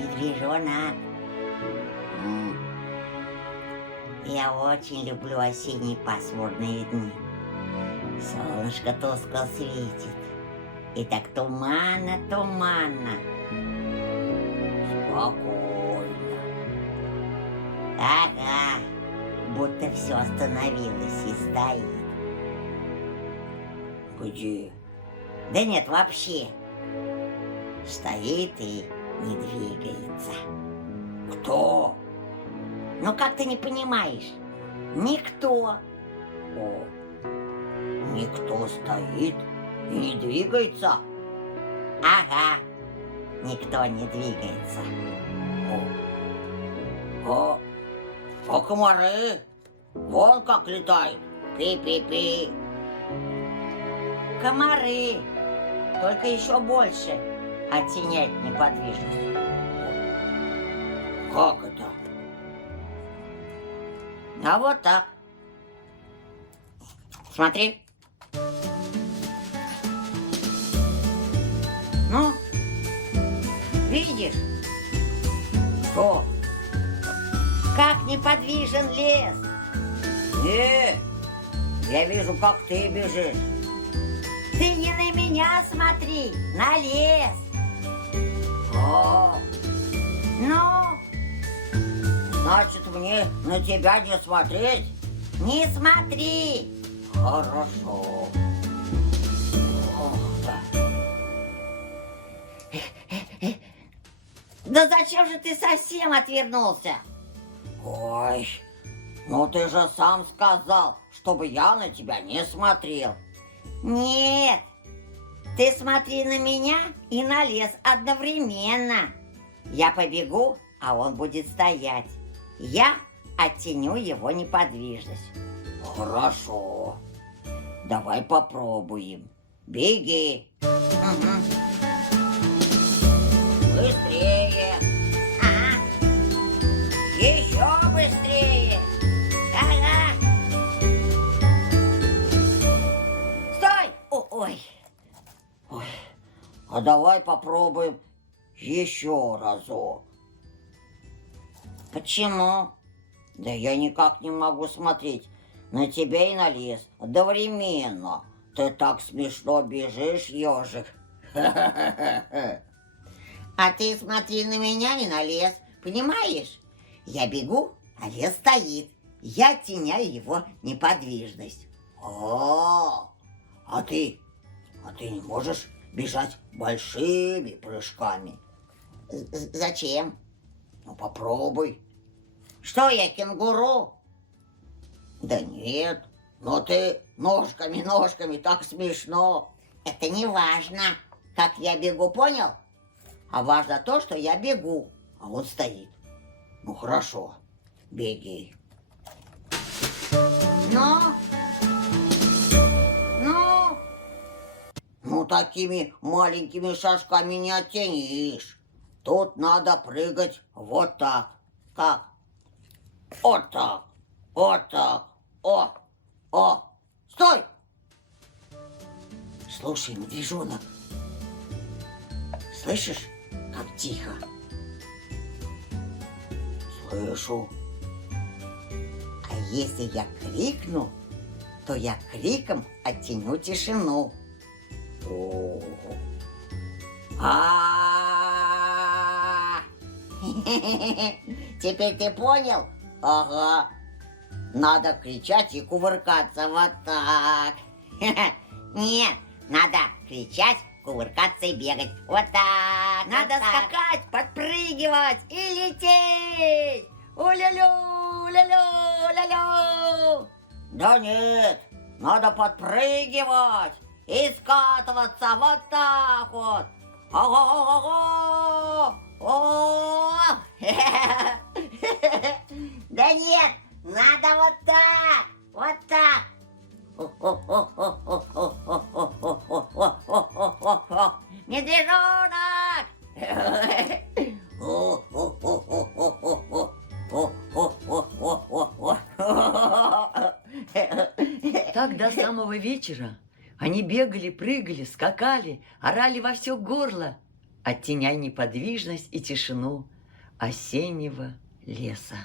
Медвежонок, я очень люблю осенние пасмурные дни. Солнышко тускло светит, и так туманно. Спокойно. Ага, будто все остановилось и стоит. Где? Да нет, вообще. Стоит и не двигается. Кто? Ну как ты не понимаешь? Никто. О, никто стоит и не двигается? Ага, никто не двигается. А комары? Вон как летают. Пи-пи-пи. Комары, только еще больше оттеняют неподвижность. Как это? А вот так. Смотри. Ну, видишь, Что? как неподвижен лес. Не, я вижу, как ты бежишь. Ты не на меня смотри, на лес. А, Ну, значит, мне на тебя не смотреть? не смотри. Хорошо. Ох, да. Да зачем же ты совсем отвернулся? Ой, ну ты же сам сказал, чтобы я на тебя не смотрел. Нет, ты смотри на меня и на лес одновременно. Я побегу, а он будет стоять. Я оттеню его неподвижность. Хорошо. Давай попробуем. Беги. Мгм. Быстрее. Ага. Еще быстрее. Ага. Стой! Ой. Ой, а давай попробуем еще разок. Почему? Да я никак не могу смотреть на тебя и на лес одновременно. Ты так смешно бежишь, ежик. А ты смотри на меня и на лес, понимаешь? Я бегу, а лес стоит. Я оттеняю его неподвижность. А ты не можешь бежать большими прыжками? Зачем? Ну попробуй. Что я, кенгуру? Да нет, но ты ножками, так смешно. Это не важно, как я бегу, понял? А важно то, что я бегу, А он стоит. Ну хорошо, беги. Ну? Ну? Ну такими маленькими шажками не оттянешь. Тут надо прыгать вот так. Как? Вот так. Вот так. О. Стой! Слушай, медвежонок. Слышишь, как тихо? Слышу. А если я крикну, то я криком оттеню тишину. О, А. Теперь ты понял? ага. Надо кричать и кувыркаться вот так. Нет, надо кричать, кувыркаться и бегать. Вот так. Надо вот так. скакать, подпрыгивать и лететь. У-ля-лю, ля-лю, ля-лю. Да нет, надо подпрыгивать и скатываться вот так вот. Ого-го-го-го! О! Да нет, надо вот так, вот так. Медвежонок! Так до самого вечера они бегали, прыгали, скакали, орали во все горло. оттеняй неподвижность и тишину осеннего леса.